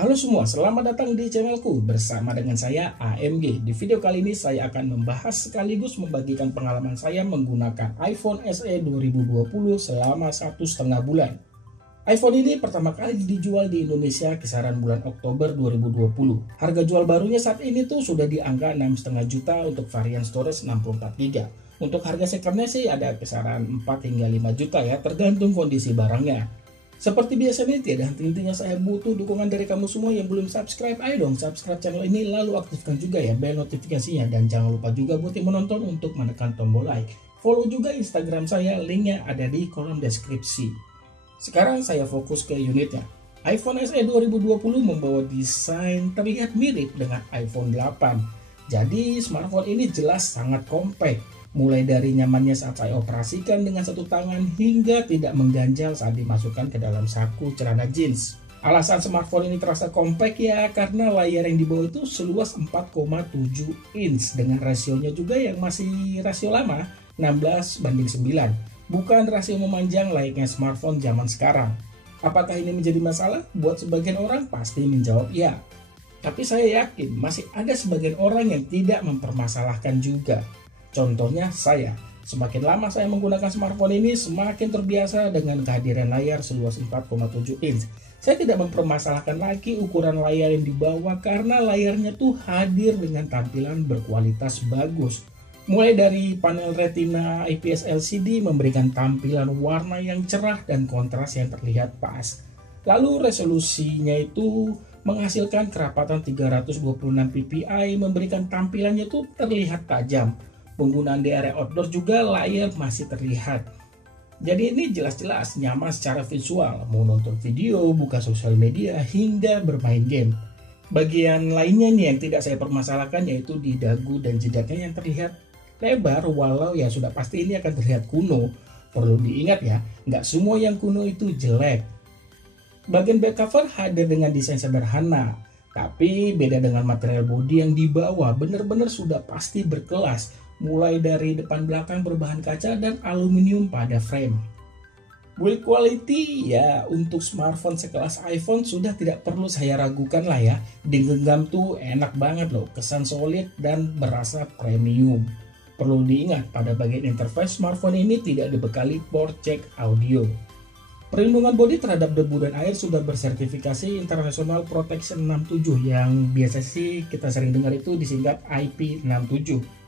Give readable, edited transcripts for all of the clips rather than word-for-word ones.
Halo semua, selamat datang di channelku bersama dengan saya AMG. Di video kali ini saya akan membahas sekaligus membagikan pengalaman saya menggunakan iPhone SE 2020 selama 1,5 bulan. iPhone ini pertama kali dijual di Indonesia kisaran bulan Oktober 2020. Harga jual barunya saat ini tuh sudah di angka 6,5 juta untuk varian storage 64GB. Untuk harga secondnya sih ada kisaran 4 hingga 5 juta ya, tergantung kondisi barangnya. Seperti biasa nih, tiada henti-hentinya saya butuh dukungan dari kamu semua yang belum subscribe. Ayo dong subscribe channel ini, lalu aktifkan juga ya bel notifikasinya. Dan jangan lupa juga buat yang menonton untuk menekan tombol like. Follow juga Instagram saya, linknya ada di kolom deskripsi. Sekarang saya fokus ke unitnya. iPhone SE 2020 membawa desain terlihat mirip dengan iPhone 8. Jadi smartphone ini jelas sangat compact. Mulai dari nyamannya saat saya operasikan dengan satu tangan hingga tidak mengganjal saat dimasukkan ke dalam saku celana jeans. Alasan smartphone ini terasa compact ya karena layar yang dibawa itu seluas 4,7 inch dengan rasionya juga yang masih rasio lama 16:9, bukan rasio memanjang layaknya smartphone zaman sekarang. Apakah ini menjadi masalah? Buat sebagian orang pasti menjawab ya. Tapi saya yakin masih ada sebagian orang yang tidak mempermasalahkan juga. Contohnya saya, semakin lama saya menggunakan smartphone ini semakin terbiasa dengan kehadiran layar seluas 4,7 inch. Saya tidak mempermasalahkan lagi ukuran layar yang dibawa karena layarnya tuh hadir dengan tampilan berkualitas bagus. Mulai dari panel Retina IPS LCD memberikan tampilan warna yang cerah dan kontras yang terlihat pas. Lalu resolusinya itu menghasilkan kerapatan 326 ppi memberikan tampilannya tuh terlihat tajam. Penggunaan di area outdoor juga layar masih terlihat. Jadi ini jelas-jelas nyaman secara visual, mau nonton video, buka sosial media, hingga bermain game. Bagian lainnya nih yang tidak saya permasalahkan yaitu di dagu dan jidatnya yang terlihat lebar, walau ya sudah pasti ini akan terlihat kuno. Perlu diingat ya, nggak semua yang kuno itu jelek. Bagian back cover hadir dengan desain sederhana, tapi beda dengan material bodi yang dibawa benar-benar sudah pasti berkelas. Mulai dari depan belakang berbahan kaca dan aluminium pada frame. Build quality ya untuk smartphone sekelas iPhone sudah tidak perlu saya ragukan lah ya. Digenggam tuh enak banget loh, kesan solid dan berasa premium. Perlu diingat pada bagian interface smartphone ini tidak dibekali port jack audio. Perlindungan bodi terhadap debu dan air sudah bersertifikasi International Protection 67 yang biasa sih kita sering dengar itu disingkat IP67.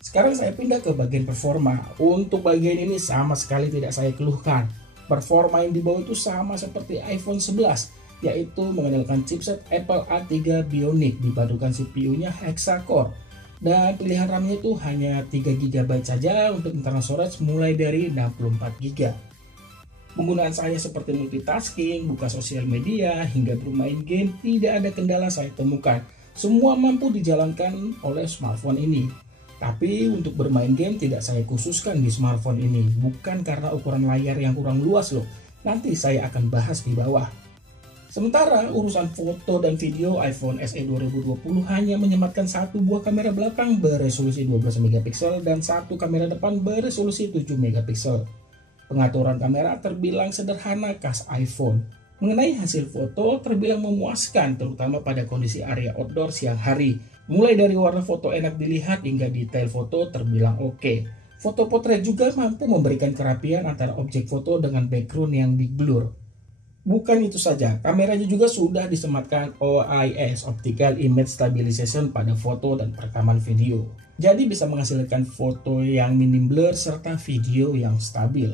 Sekarang saya pindah ke bagian performa. Untuk bagian ini sama sekali tidak saya keluhkan. Performa yang dibawa itu sama seperti iPhone 11, yaitu mengandalkan chipset Apple A3 Bionic dipadukan CPU-nya hexa-core. Dan pilihan RAM-nya itu hanya 3GB saja untuk internal storage mulai dari 64GB. Penggunaan saya seperti multitasking, buka sosial media, hingga bermain game tidak ada kendala saya temukan. Semua mampu dijalankan oleh smartphone ini. Tapi untuk bermain game tidak saya khususkan di smartphone ini, bukan karena ukuran layar yang kurang luas loh. Nanti saya akan bahas di bawah. Sementara urusan foto dan video iPhone SE 2020 hanya menyematkan satu buah kamera belakang beresolusi 12MP dan satu kamera depan beresolusi 7MP. Pengaturan kamera terbilang sederhana khas iPhone. Mengenai hasil foto terbilang memuaskan terutama pada kondisi area outdoor siang hari. Mulai dari warna foto enak dilihat hingga detail foto terbilang oke. Foto potret juga mampu memberikan kerapian antara objek foto dengan background yang di-blur. Bukan itu saja, kameranya juga sudah disematkan OIS Optical Image Stabilization pada foto dan perekaman video. Jadi bisa menghasilkan foto yang minim blur serta video yang stabil.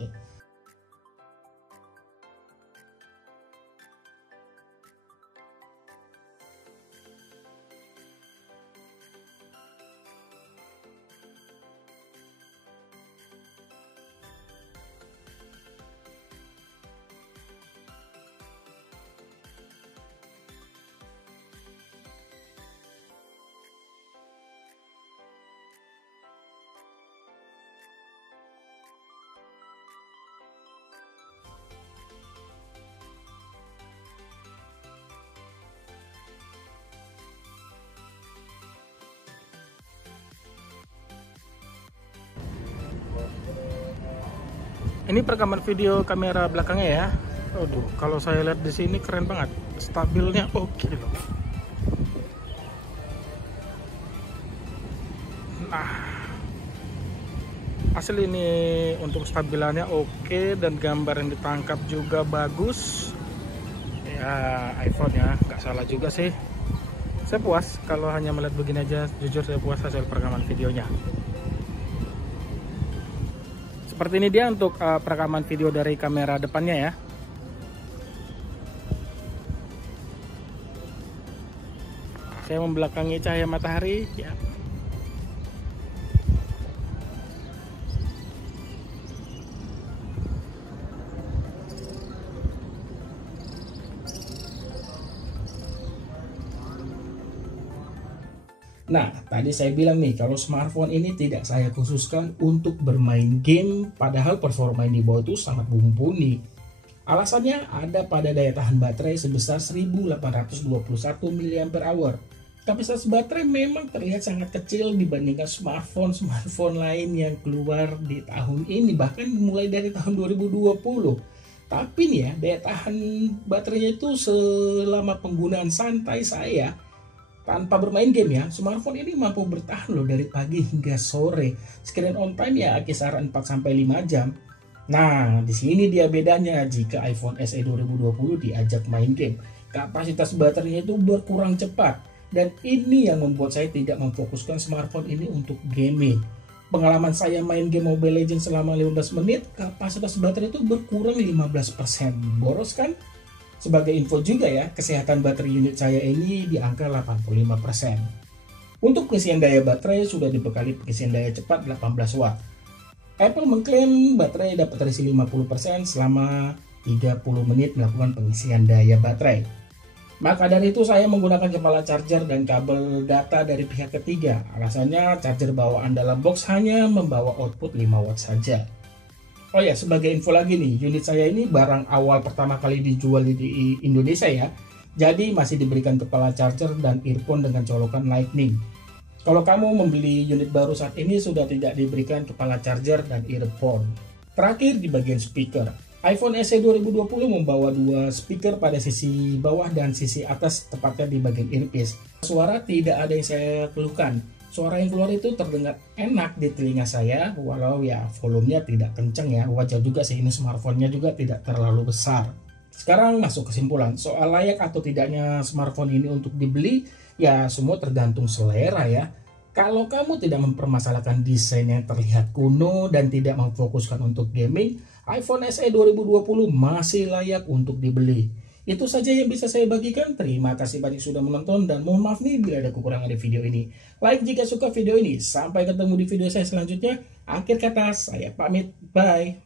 Ini perekaman video kamera belakangnya ya. Aduh, kalau saya lihat di sini keren banget. stabilnya oke loh. Nah, asli ini untuk stabilannya oke, dan gambar yang ditangkap juga bagus. Ya iPhone ya, nggak salah juga sih. Saya puas kalau hanya melihat begini aja, jujur saya puas hasil perekaman videonya. Seperti ini dia untuk perekaman video dari kamera depannya ya. Saya membelakangi cahaya matahari ya. Nah, tadi saya bilang nih kalau smartphone ini tidak saya khususkan untuk bermain game, padahal performa yang di bawah itu sangat mumpuni. Alasannya ada pada daya tahan baterai sebesar 1821 mAh. Kapasitas baterai memang terlihat sangat kecil dibandingkan smartphone lain yang keluar di tahun ini, bahkan mulai dari tahun 2020. Tapi nih ya, daya tahan baterainya itu selama penggunaan santai saya tanpa bermain game ya, smartphone ini mampu bertahan loh dari pagi hingga sore. Screen on time ya kisaran 4-5 jam. Nah, di sini dia bedanya jika iPhone SE 2020 diajak main game. Kapasitas baterainya itu berkurang cepat. Dan ini yang membuat saya tidak memfokuskan smartphone ini untuk gaming. Pengalaman saya main game Mobile Legends selama 15 menit, kapasitas baterai itu berkurang 15%. Boros kan? Sebagai info juga ya, kesehatan baterai unit saya ini di angka 85%. Untuk pengisian daya baterai sudah dibekali pengisian daya cepat 18 watt. Apple mengklaim baterai dapat terisi 50% selama 30 menit melakukan pengisian daya baterai. Maka dari itu saya menggunakan kepala charger dan kabel data dari pihak ketiga. Alasannya charger bawaan dalam box hanya membawa output 5 watt saja. Oh ya, sebagai info lagi nih, unit saya ini barang awal pertama kali dijual di Indonesia ya. Jadi masih diberikan kepala charger dan earphone dengan colokan Lightning. Kalau kamu membeli unit baru saat ini sudah tidak diberikan kepala charger dan earphone. Terakhir di bagian speaker. iPhone SE 2020 membawa dua speaker pada sisi bawah dan sisi atas, tepatnya di bagian earpiece. Suara tidak ada yang saya keluhkan. Suara yang keluar itu terdengar enak di telinga saya, walau ya volumenya tidak kenceng ya. Wajar juga sih, ini smartphone-nya juga tidak terlalu besar. Sekarang masuk kesimpulan, soal layak atau tidaknya smartphone ini untuk dibeli, ya semua tergantung selera ya. Kalau kamu tidak mempermasalahkan desain yang terlihat kuno dan tidak memfokuskan untuk gaming, iPhone SE 2020 masih layak untuk dibeli. Itu saja yang bisa saya bagikan. Terima kasih banyak sudah menonton dan mohon maaf nih bila ada kekurangan di video ini. Like jika suka video ini. Sampai ketemu di video saya selanjutnya. Akhir kata saya pamit. Bye.